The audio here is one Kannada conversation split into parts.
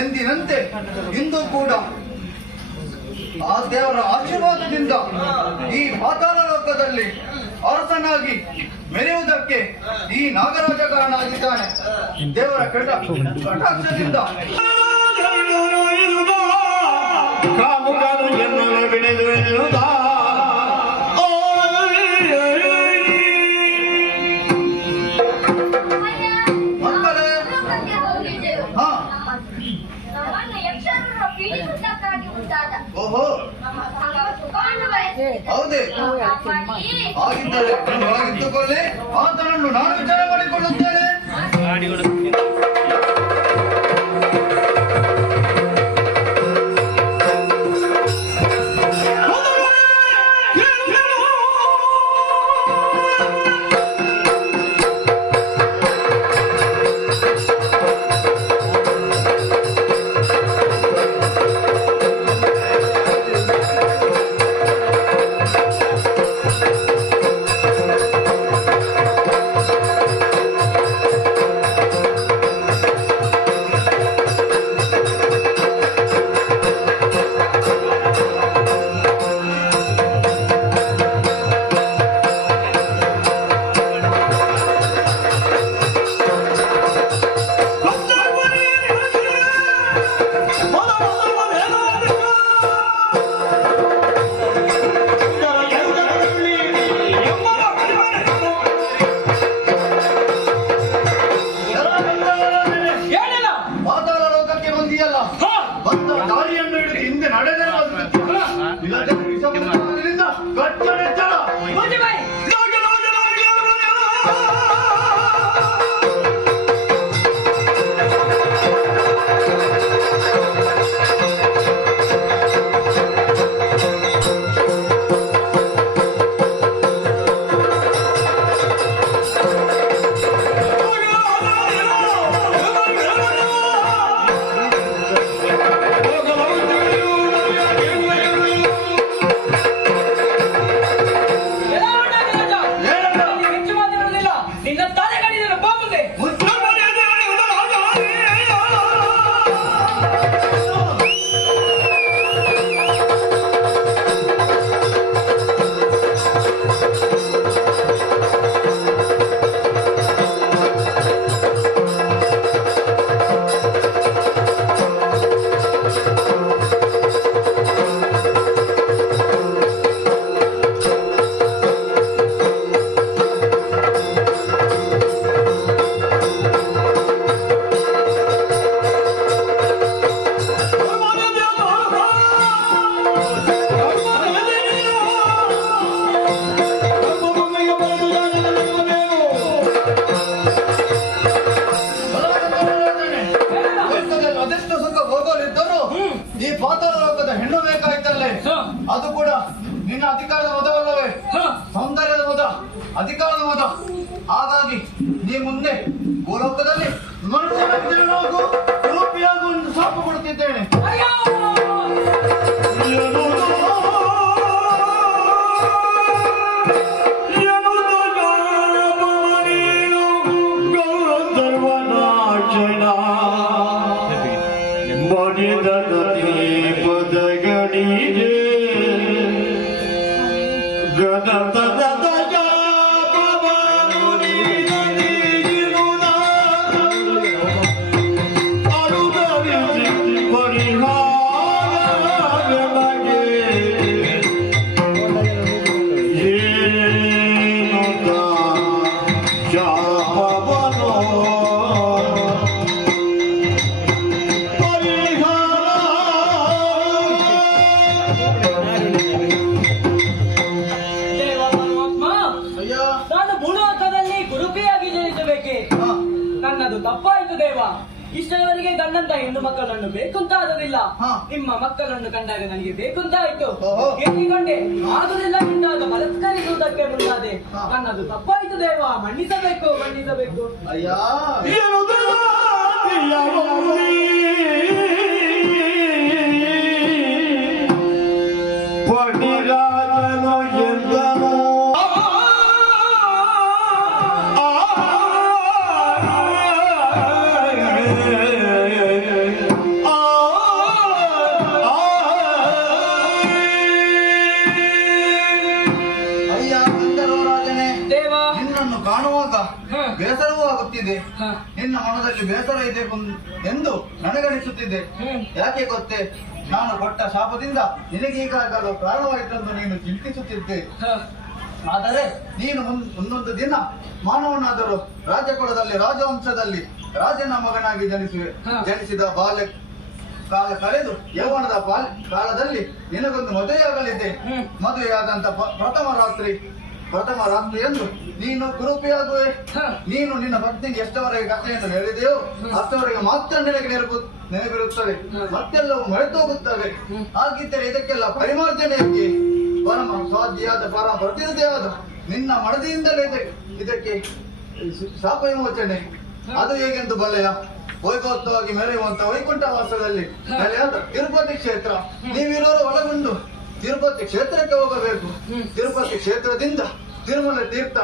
ಎಂದಿನಂತೆ ಇಂದು ಕೂಡ ಆ ದೇವರ ಆಶೀರ್ವಾದದಿಂದ ಈ ಪಾತಾಳ ಲೋಕದಲ್ಲಿ ಅರಸನಾಗಿ ಮೆರೆಯುವುದಕ್ಕೆ ಈ ನಾಗರಾಜ ಕಾರಣನಾಗಿದ್ದಾನೆ. ದೇವರ ಕಟಾಕ್ಷದಿಂದ ಓಹೋ ಹೌದೇ ಆಗಿದ್ದರೆ ಒಳಗಿದ್ದುಕೊಳ್ಳಿ, ಆತನನ್ನು ನಾನು ವಿಚಾರ ಮಾಡಿಕೊಳ್ಳುತ್ತೇನೆ. ಅದು ಕೂಡ ನಿನ್ನ ಅಧಿಕಾರದ ಮತವಲ್ಲವೇ? ಸೌಂದರ್ಯದ ಮತ, ಅಧಿಕಾರದ ಮತ. ಹಾಗಾಗಿ ನೀ ಮುಂದೆ ಭೂಲೋಕದಲ್ಲಿ ಮನುಷ್ಯನಾಗು ರೂಪಿಯಾಗು ಎಂದು ಶಾಪ ಕೊಡುತ್ತಿದ್ದೇನೆ. ನನ್ನದು ತಪ್ಪಾಯಿತು ದೇವ. ಇಷ್ಟರವರೆಗೆ ಗಂಡಂತ ಹೆಣ್ಣು ಮಕ್ಕಳನ್ನು ಬೇಕಂತ ಆಗೋದಿಲ್ಲ. ಹಾ. ನಿಮ್ಮ ಮಕ್ಕಳನ್ನು ಕಂಡಾಗ ನನಗೆ ಬೇಕಂತ ಆಯ್ತು. ಓಹೋ. ಕೇಳಿಕೊಂಡೆ ಆಗುದಿಲ್ಲ ಎಂದಾಗ ಬಲತ್ಕರಿಸುವುದಕ್ಕೆ ಮುಂದಾದೆ. ಹಾ. ನನ್ನದು ತಪ್ಪಾಯ್ತು ದೇವ, ಮನ್ನಿಸಬೇಕು ಮನ್ನಿಸಬೇಕು. ಅಯ್ಯ ಕಾಣುವಾಗ ಬೇಸರವೂ ಆಗುತ್ತಿದೆ. ನಿನ್ನ ಮನದಲ್ಲಿ ಬೇಸರ ಇದೆ ಎಂದು ನನಗನಿಸುತ್ತಿದೆ. ಯಾಕೆ ಗೊತ್ತೇ? ನಾನು ಕೊಟ್ಟ ಶಾಪದಿಂದ ನಿನಗೀಗಾಗಲು ಕಾರಣವಾಯಿತೆಂದು ನೀನು ಚಿಂತಿಸುತ್ತಿದ್ದೆ. ಆದರೆ ನೀನು ಮುಂದೊಂದು ದಿನ ಮಾನವನಾದರೂ ರಾಜಕುಲದಲ್ಲಿ ರಾಜವಂಶದಲ್ಲಿ ರಾಜನ ಮಗನಾಗಿ ಜನಿಸಿದ ಬಾಲ್ಯ ಕಾಲ ಕಳೆದು ಯೌವನದ ಕಾಲದಲ್ಲಿ ನಿನಗೊಂದು ಮದುವೆಯಾಗಲಿದೆ. ಮದುವೆಯಾದಂತ ಪ್ರಥಮ ರಾತ್ರಿಯಂದು ನೀನು ಕುರೂಪಿಯಾಗುವೆ. ನೀನು ನಿನ್ನ ಪತ್ನಿಗೆ ಎಷ್ಟವರೆಗೆ ಕಥೆಯನ್ನು ಹೇಳಿದೆಯೋ ಅಷ್ಟವರೆಗೆ ಮಾತ್ರ ನಿನಗೆ ನೆನಪಿರುತ್ತದೆ, ಮತ್ತೆಲ್ಲವೂ ಮರೆತೋಗುತ್ತವೆ. ಹಾಗಿದ್ದರೆ ಇದಕ್ಕೆಲ್ಲ ಪರಿಮಾರ್ಜನೆಯಾಗಿ ಪರಮ ಸ್ವಾಧ್ಯಾದ ಪರಮ ಪ್ರತಿನಿಧಿಯಾದ ನಿನ್ನ ಮಡದಿಯಿಂದಲೇ ಇದಕ್ಕೆ ಶಾಪ ವಿಮೋಚನೆ. ಅದು ಹೇಗೆಂದು ಬಲೆಯ ವೈಭವವಾಗಿ ಮೆರೆಯುವಂತ ವೈಕುಂಠ ವಾಸದಲ್ಲಿ ನೆಲೆಯಾದ ತಿರುಪತಿ ಕ್ಷೇತ್ರ ನೀವಿರೋರು ಒಳಗೊಂಡು ತಿರುಪತಿ ಕ್ಷೇತ್ರಕ್ಕೆ ಹೋಗಬೇಕು. ತಿರುಪತಿ ಕ್ಷೇತ್ರದಿಂದ ತಿರುಮಲ ತೀರ್ಥ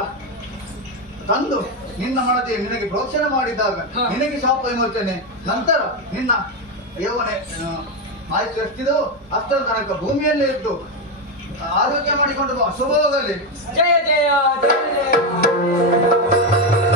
ತಂದು ನಿನ್ನ ಮನದಿ ನಿನಗೆ ಪ್ರೋಕ್ಷಣ ಮಾಡಿದಾಗ ನಿನಗೆ ಶಾಪ ವಿಮೋಚನೆ. ನಂತರ ನಿನ್ನ ಯೌವನೆ ಆಯ್ತು ಎಷ್ಟಿದೋ ಅಷ್ಟರ ತನಕ ಭೂಮಿಯಲ್ಲೇ ಇದ್ದು ಆರೋಗ್ಯ ಮಾಡಿಕೊಂಡು ಶುಭವಾಗಲಿ. ಜಯ ಜಯ ಜಯ ಜಯ.